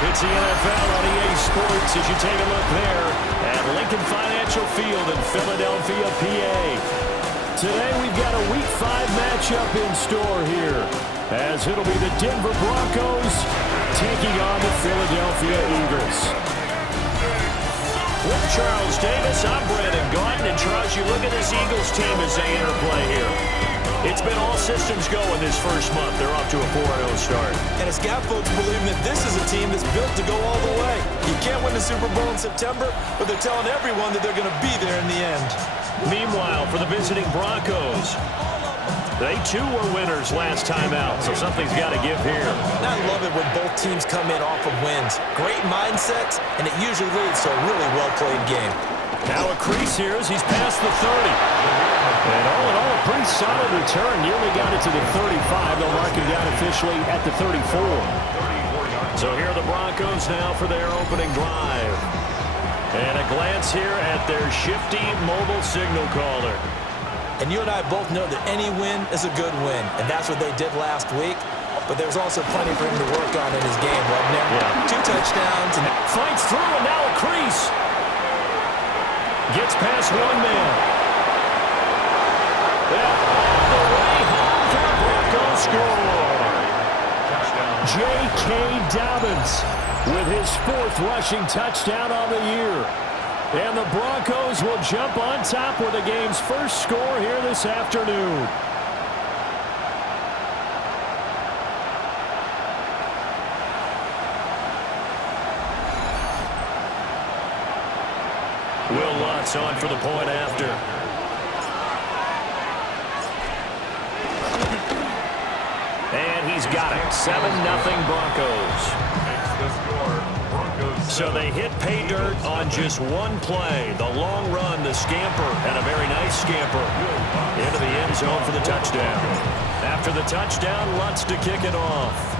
It's the NFL on EA Sports as you take a look there at Lincoln Financial Field in Philadelphia, PA. Today we've got a Week 5 matchup in store here, as it'll be the Denver Broncos taking on the Philadelphia Eagles. With Charles Davis, I'm Brandon Gaudin, and Charles, you look at this Eagles team as they interplay here. It's been all systems go in this first month. They're off to a 4-0 start. And it's got folks believing that this is a team that's built to go all the way. You can't win the Super Bowl in September, but they're telling everyone that they're going to be there in the end. Meanwhile, for the visiting Broncos, they too were winners last time out, so something's got to give here. I love it when both teams come in off of wins. Great mindsets, and it usually leads to a really well-played game. Now a crease here as he's past the 30. And all in all, a pretty solid return. Nearly got it to the 35. They'll mark him down officially at the 34. So here are the Broncos now for their opening drive. And a glance here at their shifty mobile signal caller. And you and I both know that any win is a good win, and that's what they did last week. But there's also plenty for him to work on in his game, wasn't there? Yeah. 2 touchdowns. And fights through, and now a crease. Gets past one man. The way home for the Broncos score. J.K. Dobbins with his 4th rushing touchdown on the year. And the Broncos will jump on top with the game's first score here this afternoon. Will Lutz on for the point after. And he's got it. 7-0 Broncos. So they hit pay dirt on just one play. The long run, the scamper, and a very nice scamper into the end zone for the touchdown. After the touchdown, Lutz to kick it off.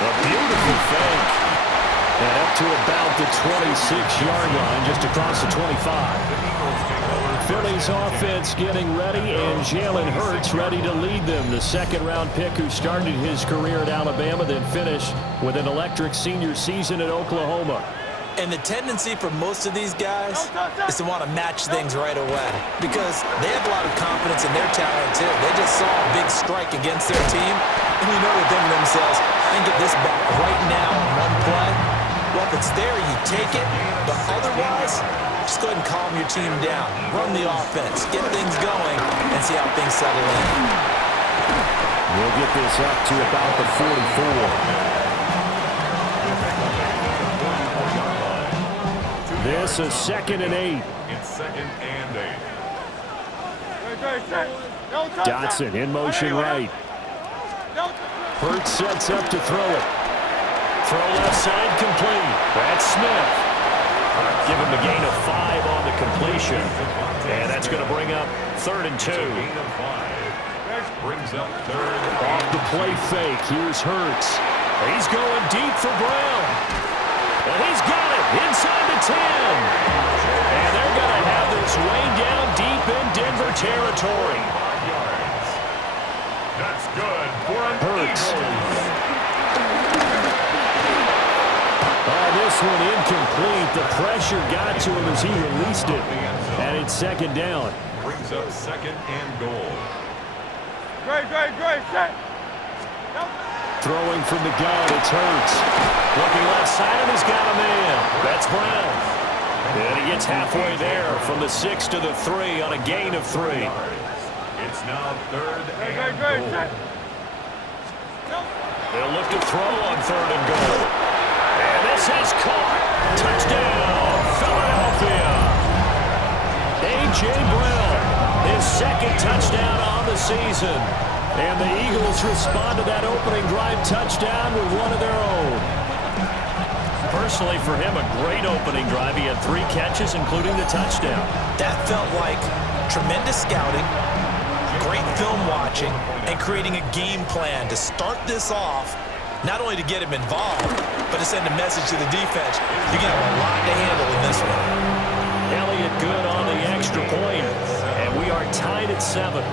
A beautiful fake. And up to about the 26-yard line, just across the 25. Philly's offense getting ready, and Jalen Hurts ready to lead them. The second-round pick who started his career at Alabama, then finished with an electric senior season at Oklahoma. And the tendency for most of these guys is to want to match things right away because they have a lot of confidence in their talent, too. They just saw a big strike against their team, and you know they're thinking to themselves, I can get this back right now in one play. Well, if it's there, you take it, but otherwise, just go ahead and calm your team down. Run the offense, get things going, and see how things settle in. We'll get this up to about the 44. This is 2nd and 8. It's 2nd and 8. Dotson in motion right. Hurts sets up to throw it. Throw left side complete. That's Smith. Give him a gain of 5 on the completion. And that's going to bring up 3rd and 2. Brings up 3rd. Off the play fake. Here's Hurts. He's going deep for Brown. And he's got it inside the 10. And they're going to have this way down deep in Denver territory. That's good for an Hurts. Eagles. This one incomplete. The pressure got to him as he released it. And it's 2nd down. Brings up 2nd and goal. Great. Throwing from the gun, it's Hurts. Looking left side, and he's got a man. That's Brown. And he gets halfway there from the 6 to the 3 on a gain of 3. It's now 3rd and goal. They'll look to throw on 3rd and goal. And this is caught. Touchdown, Philadelphia. A.J. Brown, his 2nd touchdown on the season. And the Eagles respond to that opening drive touchdown with one of their own. Personally, for him, a great opening drive. He had 3 catches, including the touchdown. That felt like tremendous scouting, great film watching, and creating a game plan to start this off, not only to get him involved, but to send a message to the defense. You got a lot to handle in this one. Elliott good on the extra point, and we are tied at 7.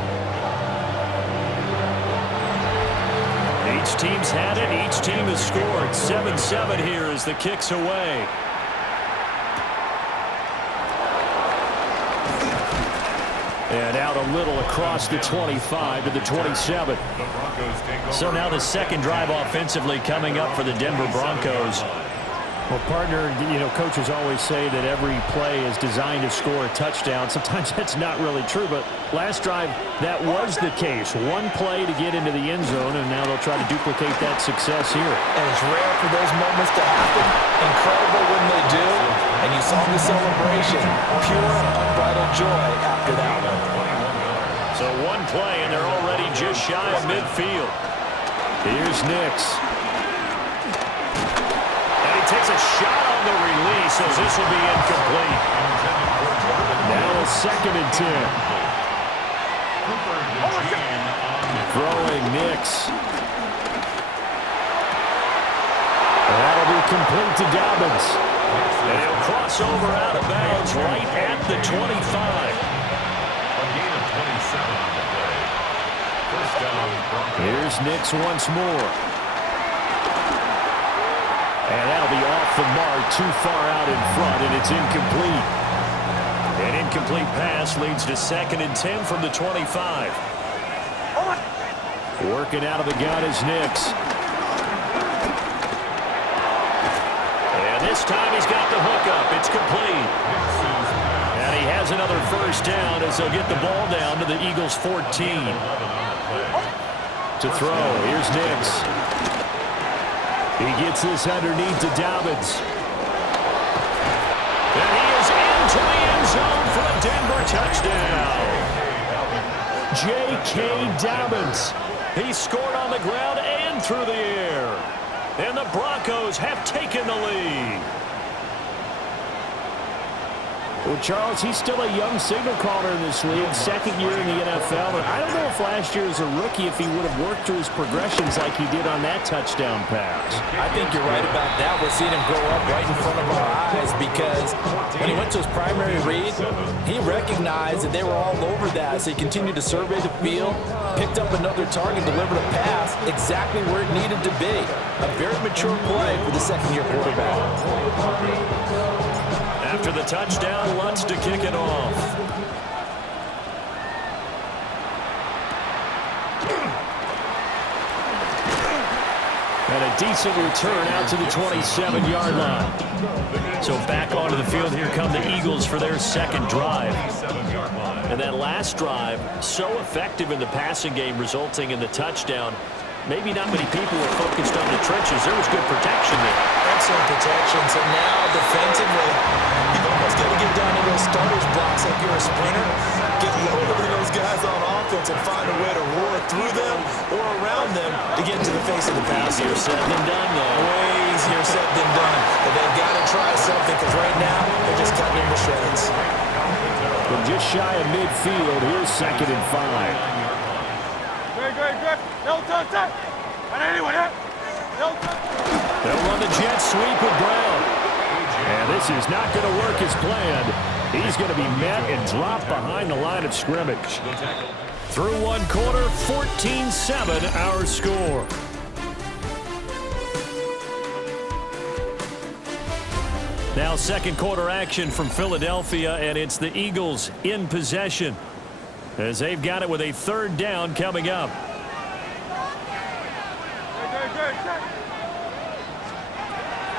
Each team's had it. Each team has scored. 7-7 here as the kick's away. And out a little across the 25 to the 27. So now the second drive offensively coming up for the Denver Broncos. Well, partner, coaches always say that every play is designed to score a touchdown. Sometimes that's not really true, but last drive, that was the case. One play to get into the end zone, and now they'll try to duplicate that success here. And it's rare for those moments to happen. Incredible when they do. And you saw the celebration. Pure, unbridled joy after that one. So one play, and they're already just shy of midfield. Here's Nix. Takes a shot on the release as this will be incomplete. Now a 2nd and 10. Throwing Nix. That'll be complete to Dobbins. And he'll cross over out of bounds right at the 25. A gain of 27 on the play. First down, Broncos. Here's Nix once more. And that'll be off the mark, too far out in front, and it's incomplete. An incomplete pass leads to 2nd and 10 from the 25. Working out of the gun is Nix. And this time he's got the hook up. It's complete. And he has another first down as they'll get the ball down to the Eagles' 14. To throw, here's Nix. He gets this underneath to Dobbins. And he is into the end zone for a Denver touchdown. J.K. Dobbins. He scored on the ground and through the air. And the Broncos have taken the lead. Well, Charles, he's still a young signal caller in this league, 2nd year in the NFL. And I don't know if last year as a rookie if he would have worked through his progressions like he did on that touchdown pass. I think you're right about that. We're seeing him grow up right in front of our eyes because when he went to his primary read, he recognized that they were all over that. So he continued to survey the field, picked up another target, delivered a pass exactly where it needed to be. A very mature play for the 2nd-year quarterback. After the touchdown, Lutz to kick it off. And a decent return out to the 27-yard line. So back onto the field, here come the Eagles for their 2nd drive. And that last drive, so effective in the passing game, resulting in the touchdown. Maybe not many people were focused on the trenches. There was good protection there. Excellent protection. So now defensively, you've almost got to get down to those starters blocks like you're a sprinter. Get lower than those guys on offense and find a way to roar through them or around them to get into the face of the pass. Easier said than done, though. Way easier said than done. But they've got to try something because right now they're just cutting into shreds. From just shy of midfield, here's 2nd and 5. Good. No touch. They'll run the jet sweep with Brown. And this is not going to work as planned. He's going to be met and dropped behind the line of scrimmage. Through one quarter, 14-7 our score. Now 2nd quarter action from Philadelphia, and it's the Eagles in possession as they've got it with a 3rd down coming up.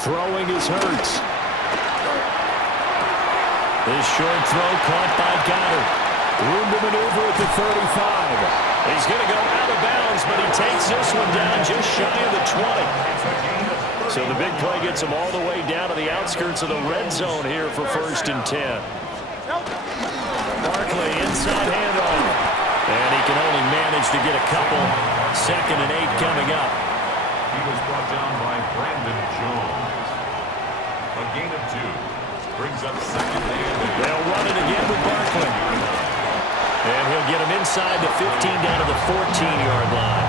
Throwing is Hurts. This short throw caught by Goddard. Room to maneuver at the 35. He's going to go out of bounds, but he takes this one down just shy of the 20. So the big play gets him all the way down to the outskirts of the red zone here for 1st and 10. Barkley inside handoff. And he can only manage to get a couple. 2nd and 8 coming up. He was brought down by Brandon Jones. A gain of 2. Brings up 2nd and 8. They'll run it again with Barkley. And he'll get him inside the 15 down to the 14-yard line.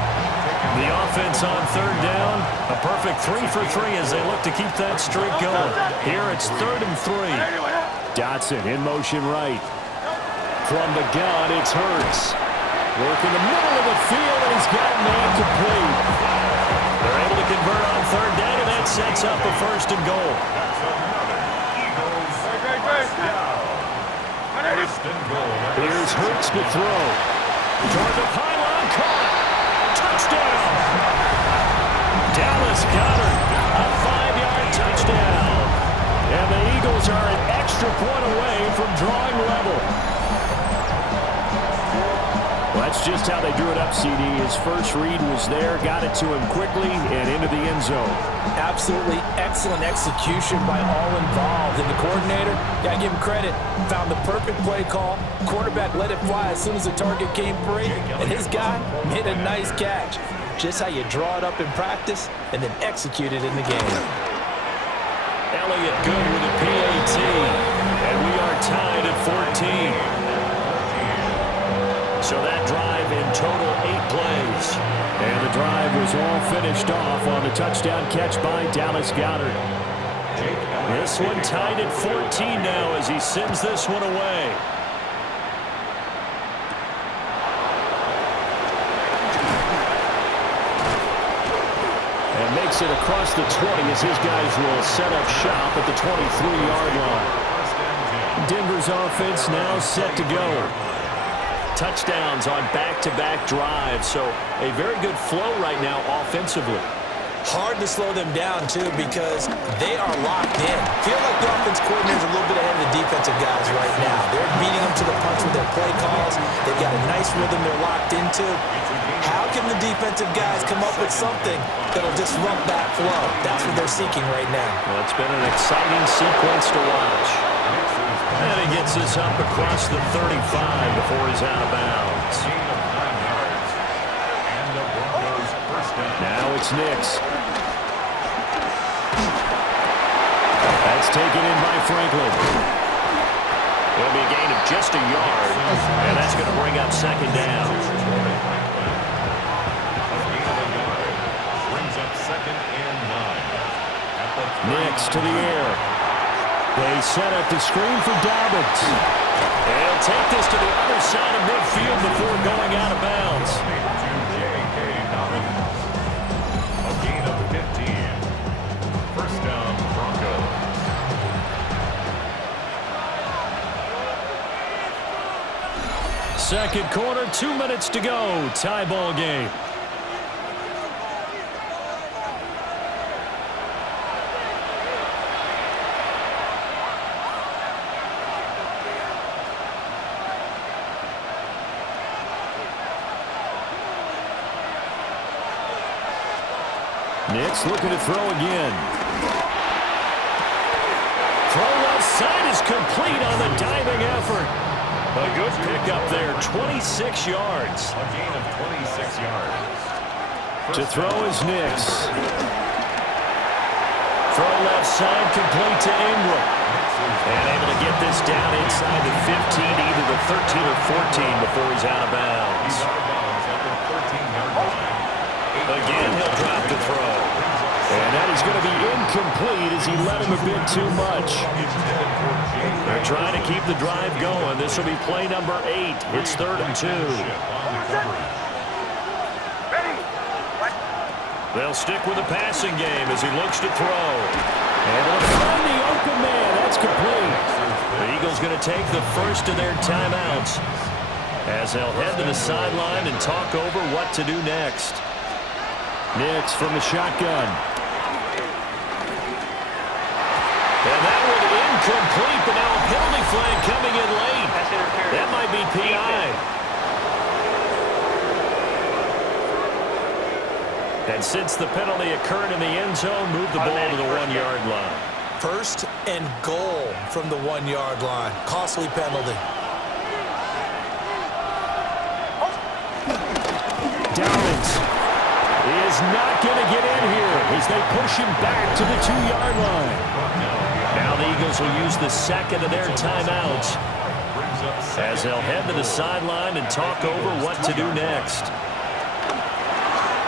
The offense on 3rd down. A perfect 3 for 3 as they look to keep that streak going. Here it's 3rd and 3. Dotson in motion right. From the gun, it's Hurts. Working the middle of the field, and he's got it man complete. They're able to convert on third down, and that sets up a first and goal. Here's Hurts to throw. Toward the pylon, caught. Touchdown. Dallas Goedert, a 5-yard touchdown. And the Eagles are an extra point away from drawing level. Well, that's just how they drew it up, CD. His first read was there, got it to him quickly, and into the end zone. Absolutely excellent execution by all involved. And the coordinator, got to give him credit, found the perfect play call. Quarterback let it fly as soon as the target came free, and his guy made a nice catch. Just how you draw it up in practice and then execute it in the game. Elliott good with a PAT, and we are tied at 14. So that drive in total 8 plays. And the drive was all finished off on the touchdown catch by Dallas Goedert. This one tied at 14 now as he sends this one away. And makes it across the 20 as his guys will set up shop at the 23-yard line. Denver's offense now set to go. Touchdowns on back-to-back drives, so a very good flow right now offensively. Hard to slow them down, too, because they are locked in. Feel like the offense coordinator is a little bit ahead of the defensive guys right now. They're beating them to the punch with their play calls. They've got a nice rhythm they're locked into. How can the defensive guys come up with something that'll disrupt that flow? That's what they're seeking right now. Well, it's been an exciting sequence to watch. And he gets this up across the 35 before he's out of bounds. Now it's Nix. That's taken in by Franklin. It'll be a gain of just a yard, and that's going to bring up second down. Brings up 2nd and 9. Nix to the air. They set up the screen for Dobbins. They'll take this to the other side of midfield before going out of bounds. A gain of 15. First down, Broncos. Second quarter, 2 minutes to go. Tie ball game. Nix looking to throw again. Throw left side is complete on the diving effort. A good pickup there, 26 yards. A gain of 26 yards. To throw is Nix. Throw left side complete to Ingram. And able to get this down inside the 15, either the 13 or 14 before he's out of bounds. He's out of bounds at the 13-yard line. Again, he'll drop to throw. And that is going to be incomplete as he let him a bit too much. They're trying to keep the drive going. This will be play number 8. It's 3rd and 2. They'll stick with the passing game as he looks to throw. And they'll find the open man. That's complete. The Eagles going to take the first of their timeouts as they'll head to the sideline and talk over what to do next. Nix from the shotgun. And that one incomplete, but now a penalty flag coming in late. That might be PI. And since the penalty occurred in the end zone, move the ball to the 1-yard line. First and goal from the 1-yard line. Costly penalty. Dobbins is not going to get in here as they push him back to the 2-yard line. Now the Eagles will use the second of their timeouts as they'll head to the sideline and talk over what to do next.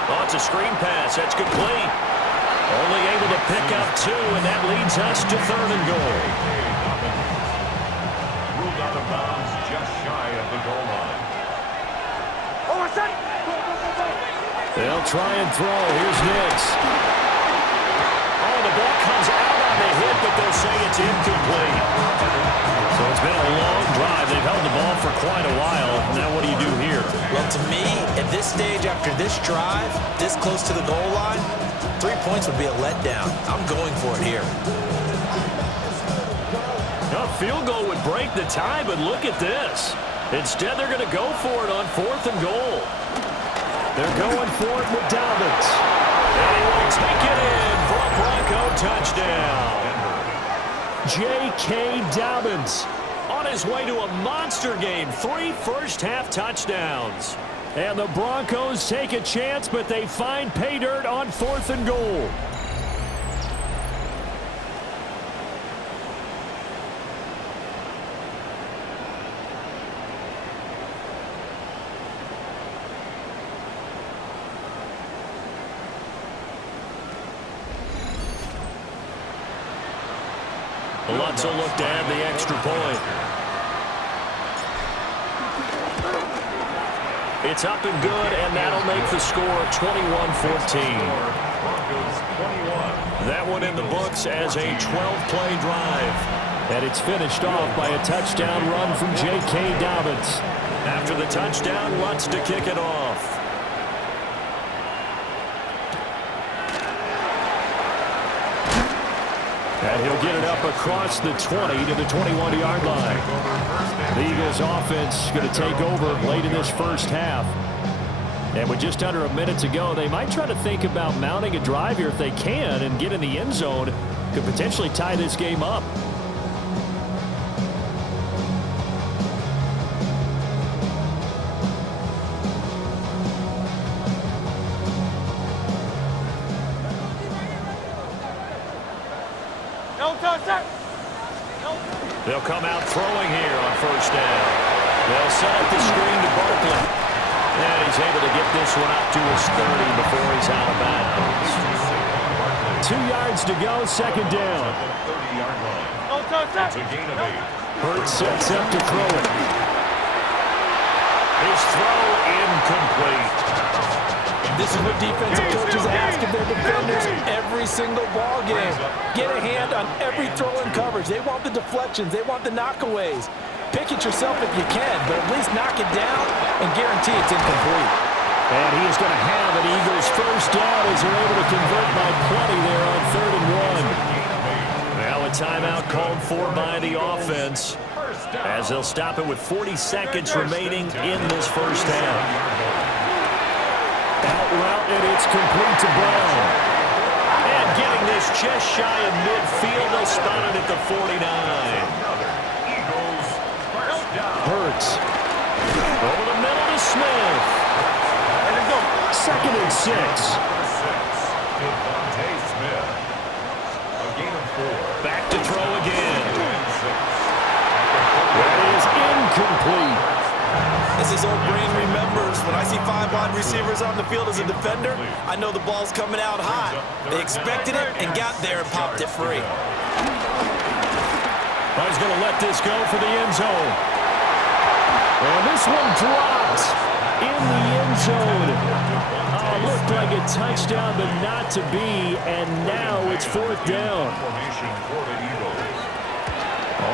Oh, it's a screen pass. That's complete. Only able to pick up 2, and that leads us to 3rd and goal. Ruled out of bounds just shy of the goal line. They'll try and throw. Here's Nix. Oh, the ball comes out on the hit, but they'll say it's incomplete. So it's been a long drive. They've held the ball for quite a while. Now what do you do here? Well, to me, at this stage after this drive, this close to the goal line, 3 points would be a letdown. I'm going for it here. A field goal would break the tie, but look at this. Instead, they're going to go for it on 4th and goal. They're going for it with Dobbins. And he will take it in for a Bronco touchdown. J.K. Dobbins On his way to a monster game. 3 first-half touchdowns. And the Broncos take a chance, but they find pay dirt on 4th and goal. Lutz will look to add the extra point. It's up and good, and that'll make the score 21-14. That one in the books as a 12-play drive. And it's finished off by a touchdown run from J.K. Dobbins. After the touchdown, Lutz to kick it off. And he'll get it up across the 20 to the 21-yard line. The Eagles offense going to take over late in this first half. And with just under a minute to go, they might try to think about mounting a drive here if they can and get in the end zone. Could potentially tie this game up. They'll come out throwing here on first down. They'll set up the screen to Barkley. And he's able to get this one up to his 30 before he's out of bounds. 2 yards to go, second down. It's a gain of 8. Hurts sets up to throw it. His throw incomplete. This is what defensive coaches ask of their defenders every single ball game. Get a hand on every throw in coverage. They want the deflections. They want the knockaways. Pick it yourself if you can, but at least knock it down and guarantee it's incomplete. And he is going to have an Eagles first down as they're able to convert by plenty there on 3rd and 1. Now a timeout called for by the offense as they'll stop it with 40 seconds remaining in this first half. Out route, and it's complete to Brown. And getting this just shy of midfield, they'll spot it at the 49. Eagles first down. Hurts. Over the middle to Smith. 2nd and 6. Devontae Smith. A gain of 4. Back to throw again. That is incomplete. As his old brain remembers, when I see 5 wide receivers on the field as a defender, I know the ball's coming out hot. They expected it and got there and popped it free. He's going to let this go for the end zone. And this one dropped in the end zone. Looked like a touchdown, but not to be. And now it's 4th down. Formation for the Eagles.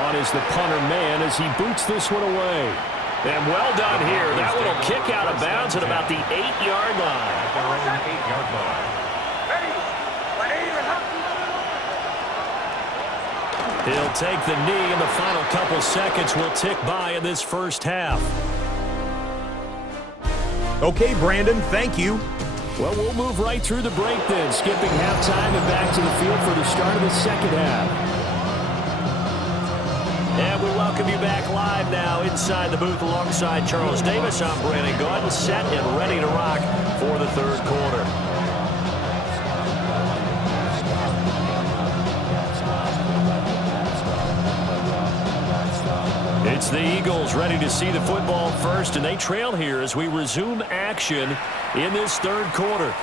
On is the punter man as he boots this one away. And well done here. That one will kick out of bounds at about the 8-yard line. At their own 8-yard line. He'll take the knee, and the final couple seconds will tick by in this first half. Okay, Brandon, thank you. Well, we'll move right through the break then, skipping halftime and back to the field for the start of the second half. And we welcome you back live now inside the booth alongside Charles Davis. I'm Brandon Gaudin, set and ready to rock for the 3rd quarter. It's the Eagles ready to see the football first, and they trail here as we resume action in this 3rd quarter.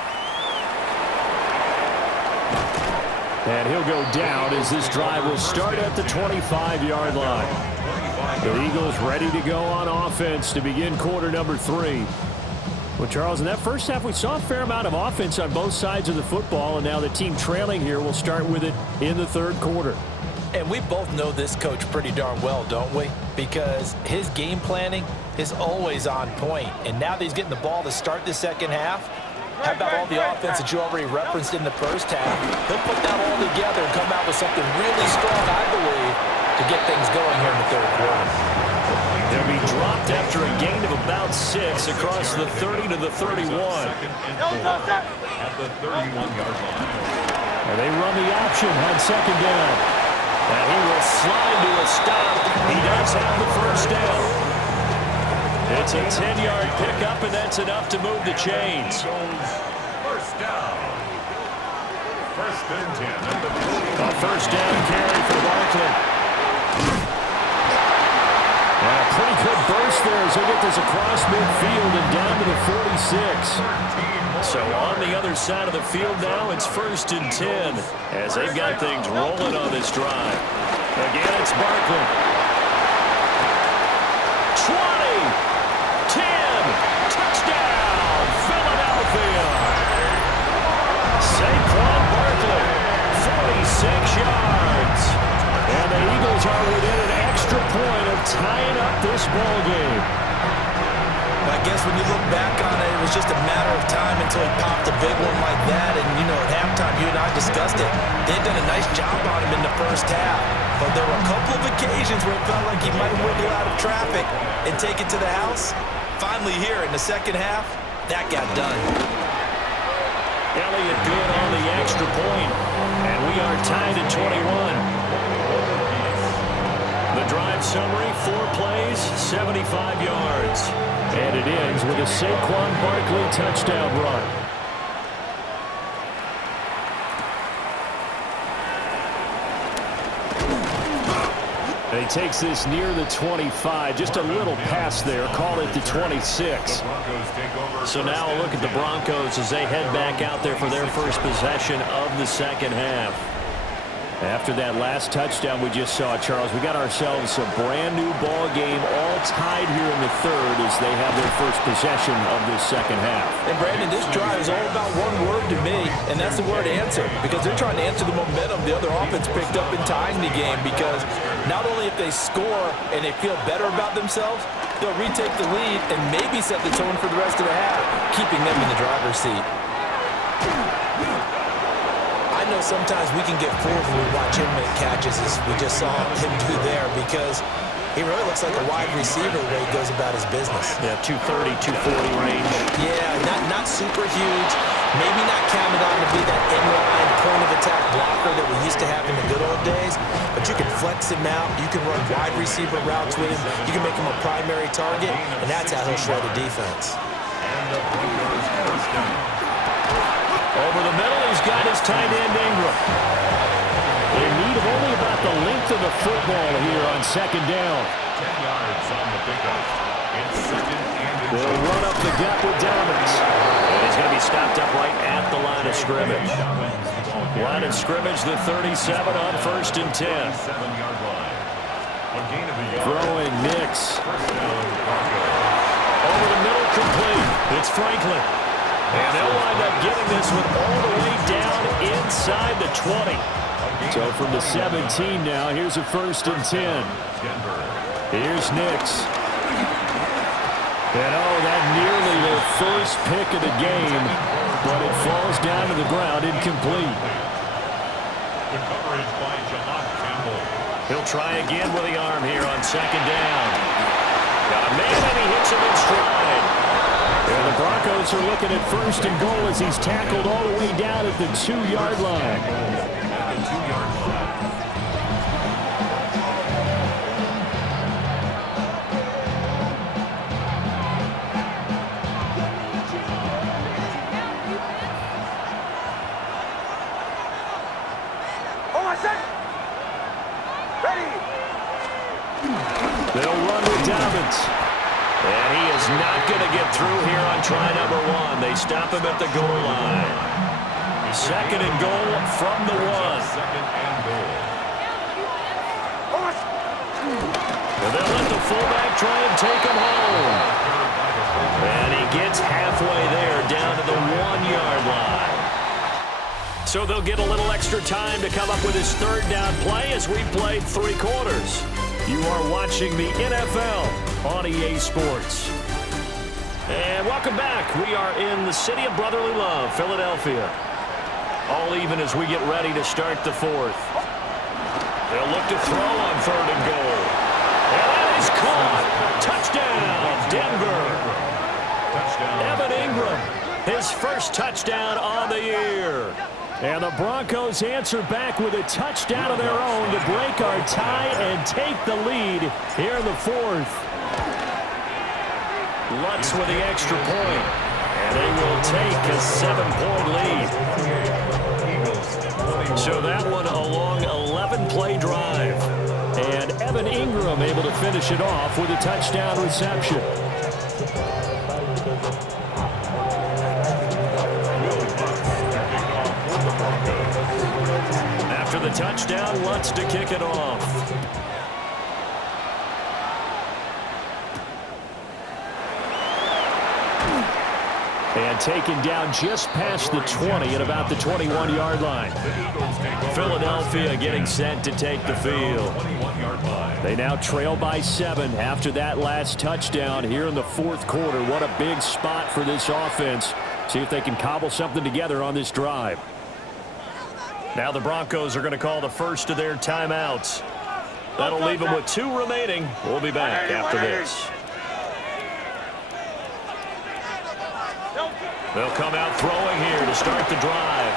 And he'll go down as this drive will start at the 25-yard line. The Eagles ready to go on offense to begin quarter number 3. Well, Charles, in that first half, we saw a fair amount of offense on both sides of the football, and now the team trailing here will start with it in the third quarter. And we both know this coach pretty darn well, don't we? Because his game planning is always on point. And now that he's getting the ball to start the second half, how about all the offense that you already referenced in the first half? He'll put that all together and come out with something really strong, I believe, to get things going here in the third quarter. They'll be dropped after a gain of about 6 across the 30 to the 31. At the 31-yard line. And they run the option on second down. And he will slide to a stop. He does have the first down. It's a 10-yard pickup, and that's enough to move the chains. First down. First and 10 at the 40. A first down carry for Barkley. And a pretty good burst there as they get this across midfield and down to the 46. So on the other side of the field now, it's first and 10 as they've got things rolling on this drive. Again, it's Barkley. 20, 10, touchdown, Philadelphia. Saquon Barkley, 46 yards. And the Eagles are within an extra point of tying up this ball game. I guess when you look back on it, it was just a matter of time until he popped a big one like that. And, you know, at halftime, you and I discussed it. They had done a nice job on him in the first half. But there were a couple of occasions where it felt like he might wiggle out of traffic and take it to the house. Finally here in the second half, that got done. Elliott good on the extra point. And we are tied at 21. The drive summary, 4 plays, 75 yards. And it ends with a Saquon Barkley touchdown run. And he takes this near the 25. Just a little pass there. Call it the 26. So now a look at the Broncos as they head back out there for their first possession of the second half. After that last touchdown we just saw, Charles, we got ourselves a brand-new ball game, all tied here in the third as they have their first possession of this second half. And, Brandon, this drive is all about one word to me, and that's the word answer, because they're trying to answer the momentum the other offense picked up in tying the game, because not only if they score and they feel better about themselves, they'll retake the lead and maybe set the tone for the rest of the half, keeping them in the driver's seat. I know sometimes we can get fooled when we watch him make catches as we just saw him do there because he really looks like a wide receiver the way he goes about his business. Yeah, 230, 240 range. Yeah, not super huge. Maybe not counted on to be that inline point-of-attack blocker that we used to have in the good old days, but you can flex him out. You can run wide receiver routes with him. You can make him a primary target, and that's how he'll shred a defense. And the Broncos first down. Over the middle, he's got his tight end Ingram. In need of only about the length of the football here on second down. 10 yards on the pickup. It's second and They'll run up the gut with Dobbins. And he's going to be stopped up right at the line of scrimmage. Line of scrimmage, the 37 on first and 10. 7-yard line. A gain of a yard. Throwing Nix. First down, Broncos. Over the middle, complete. It's Franklin. And they'll wind up getting this one all the way down inside the 20. So from the 17 now, here's a first and 10. Here's Nix. And that nearly their first pick of the game, but it falls down to the ground incomplete. The coverage by Jahan Campbell. He'll try again with the arm here on second down. Got a man and he hits him in stride. And the Broncos are looking at first and goal as he's tackled all the way down at the 2-yard line. At the 2-yard line. They'll run with Dobbins. And he is not going to get through here on try number 1. They stop him at the goal line. Second and goal from the 1. Second and goal. And they'll let the fullback try and take him home. And he gets halfway there, down to the 1-yard line. So they'll get a little extra time to come up with his third down play as we played 3 quarters. You are watching the NFL on EA Sports. And welcome back. We are in the city of brotherly love, Philadelphia. All even as we get ready to start the 4th. They'll look to throw on 3rd and goal. And that is caught. Touchdown, Denver. Evan Ingram, his first touchdown on the year. And the Broncos answer back with a touchdown of their own to break our tie and take the lead here in the 4th. Lutz with the extra point. And they will take a 7-point lead. So that one a long 11-play drive. And Evan Ingram able to finish it off with a touchdown reception. After the touchdown, Lutz to kick it off. And taken down just past the 20 at about the 21-yard line. Philadelphia getting set to take the field. They now trail by 7 after that last touchdown here in the 4th quarter. What a big spot for this offense. See if they can cobble something together on this drive. Now the Broncos are going to call the first of their timeouts. That'll leave them with 2 remaining. We'll be back after this. They'll come out throwing here to start the drive.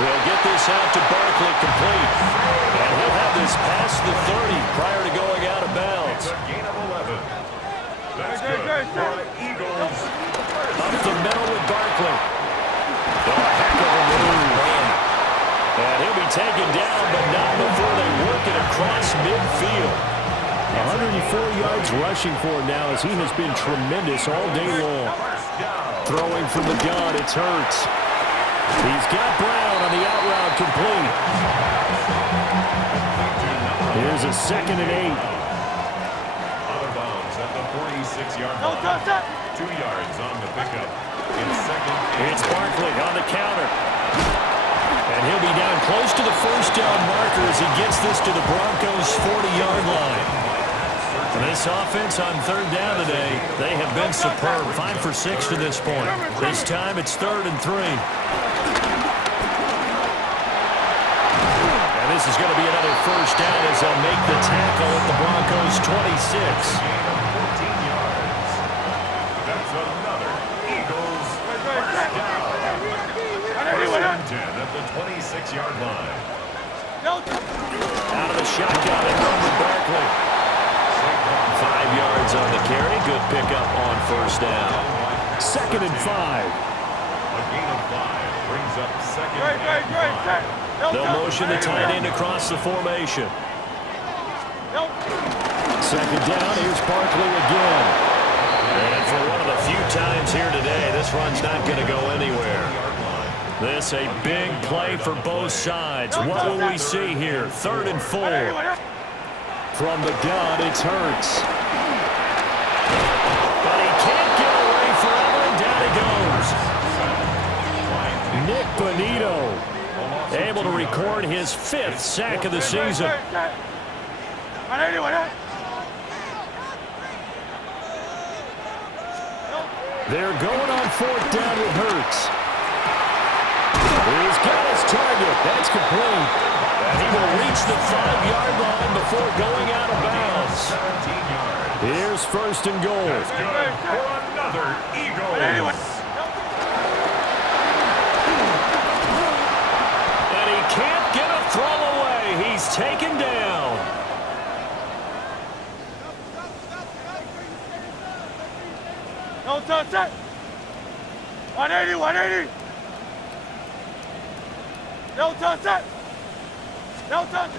They'll get this out to Barkley complete. And he'll have this past the 30 prior to going out of bounds. Gain of 11. That's good for the Eagles. Up the middle with Barkley. Oh, a heck of a move. And he'll be taken down, but not before they work it across midfield. 104 yards rushing for him now as he has been tremendous all day long. Throwing from the gun, it's Hurts. He's got Brown on the out route complete. Here's a 2nd and 8. Out of bounds at the 46-yard line. 2 yards on the pickup. It's 2nd. It's Barkley on the counter. And he'll be down close to the first down marker as he gets this to the Broncos' 40-yard line. And this offense on 3rd down today, they have been superb. 5 for 6 to this point. This time it's 3rd and 3. And this is going to be another first down as they'll make the tackle at the Broncos' 26. Gain of 14 yards. That's another Eagles first down. 1st and 10 at the 26-yard line. Out of the shotgun, they run with Barkley. 5 yards on the carry. Good pickup on first down. 2nd and 5. A gain of 5 brings up 2nd and 5. They'll motion the tight end across the formation. 2nd down, here's Barkley again. And for one of the few times here today, this run's not going to go anywhere. This a big play for both sides. What will we see here? 3rd and 4. From the gun, it's Hurts. But he can't get away forever, and down he goes. Nick Bonito able to record his 5th sack of the season. They're going on 4th down with Hurts. He's got his target. That's complete. And he will reach the 5-yard line before going out of bounds. 17 yards. Here's 1st and goal. That's good for another Eagles. And he can't get a throw away. He's taken down. No touch it. 180, 180. No touch it. No touch.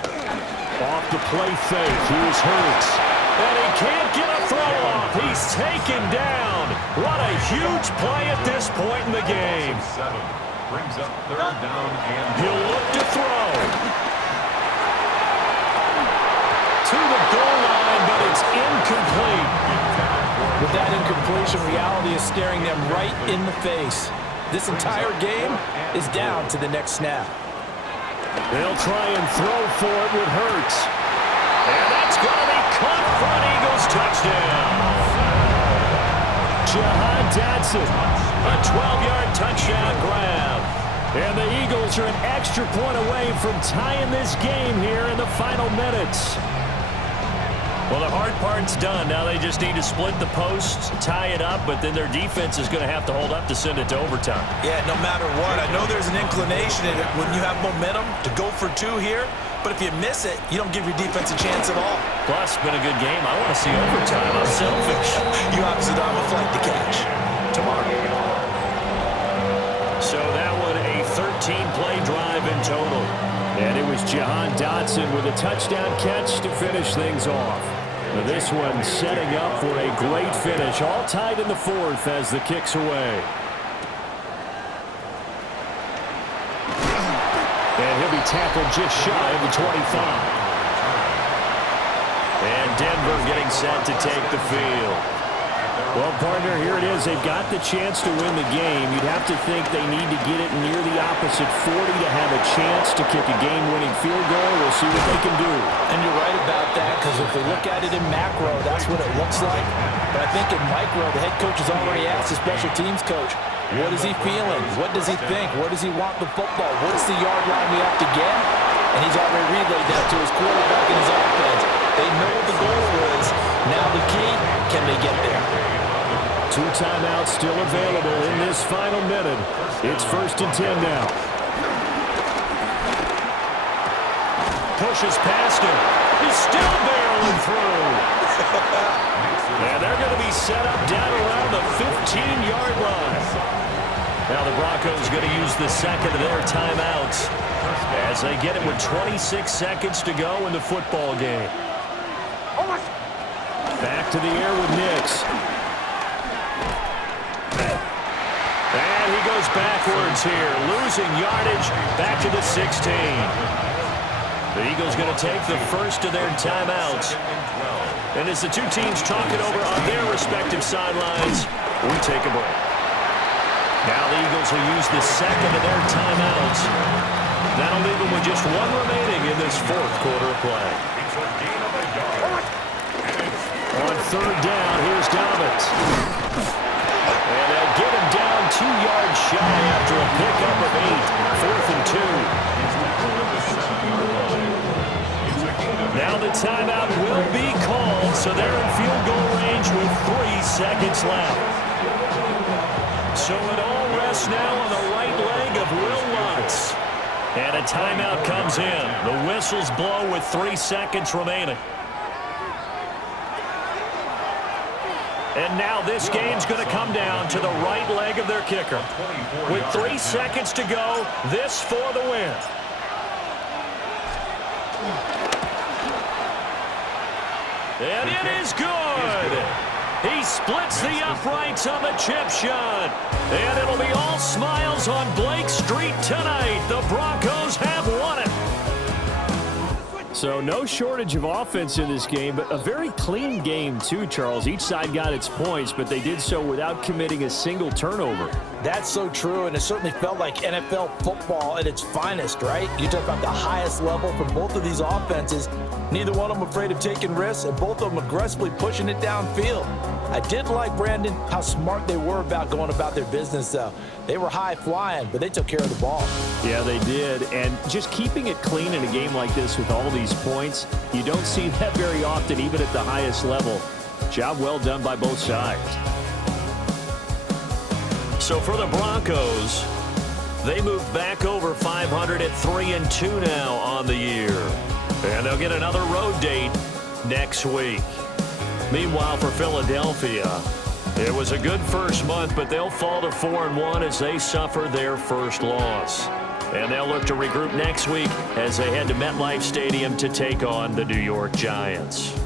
Off the play fake. Here's Hurts. And he can't get a throw off. He's taken down. What a huge play at this point in the game. 7 brings up 3rd down and He'll look to throw. To the goal line, but it's incomplete. With that incompletion, reality is staring them right in the face. This entire game is down to the next snap. They'll try and throw for it with Hurts. And that's going to be caught for an Eagles touchdown. Jahan Dotson. A 12-yard touchdown grab. And the Eagles are an extra point away from tying this game here in the final minutes. Well, the hard part's done. Now they just need to split the posts, tie it up, but then their defense is going to have to hold up to send it to overtime. Yeah, no matter what. I know there's an inclination in it when you have momentum to go for two here, but if you miss it, you don't give your defense a chance at all. Plus, it's been a good game. I want to see overtime. I'm selfish. You obviously don't have a flight to catch. Tomorrow. So that one, a 13-play drive in total. And it was Jahan Dotson with a touchdown catch to finish things off. Now this one setting up for a great finish. All tied in the fourth as the kick's away. And he'll be tackled just shy of the 25. And Denver getting set to take the field. Well, partner, here it is. They've got the chance to win the game. You'd have to think they need to get it near the opposite 40 to have a chance to kick a game-winning field goal. We'll see what they can do. And you're right about that, because if we look at it in macro, that's what it looks like. But I think in micro, the head coach has already asked the special teams coach, what is he feeling? What does he think? Where does he want the football? What's the yard line we have to get? And he's already relayed that to his quarterback and his offense. They know what the goal is. Now the key, can they get there? 2 timeouts still available in this final minute. It's 1st and 10 now. Pushes past him. He's still barreling through. And they're going to be set up down around the 15-yard line. Now the Broncos going to use the second of their timeouts as they get it with 26 seconds to go in the football game. Back to the air with Nix. And he goes backwards here, losing yardage back to the 16. The Eagles going to take the first of their timeouts. And as the two teams talk it over on their respective sidelines, we take a break. Now the Eagles will use the second of their timeouts. That'll leave them with just one remaining in this fourth quarter of play. On 3rd down, here's Dobbins. And they'll get him down 2 yards shy after a pickup of 8. 4th and 2. Now the timeout will be called, so they're in field goal range with 3 seconds left. So it all rests now on the right leg of Will Lutz. And a timeout comes in. The whistles blow with 3 seconds remaining. And now this game's going to come down to the right leg of their kicker. With 3 seconds to go, this for the win. And it is good. He splits the uprights on the chip shot. And it'll be all smiles on Blake Street tonight. The Broncos have won it. So no shortage of offense in this game, but a very clean game too, Charles. Each side got its points, but they did so without committing a single turnover. That's so true, and it certainly felt like NFL football at its finest, right? You talk about the highest level from both of these offenses. Neither one of them afraid of taking risks, and both of them aggressively pushing it downfield. I did like, Brandon, how smart they were about going about their business, though. They were high-flying, but they took care of the ball. Yeah, they did, and just keeping it clean in a game like this with all these points, you don't see that very often, even at the highest level. Job well done by both sides. So for the Broncos, they move back over 500 at 3-2 now on the year. And they'll get another road date next week. Meanwhile, for Philadelphia, it was a good first month, but they'll fall to 4-1 as they suffer their first loss. And they'll look to regroup next week as they head to MetLife Stadium to take on the New York Giants.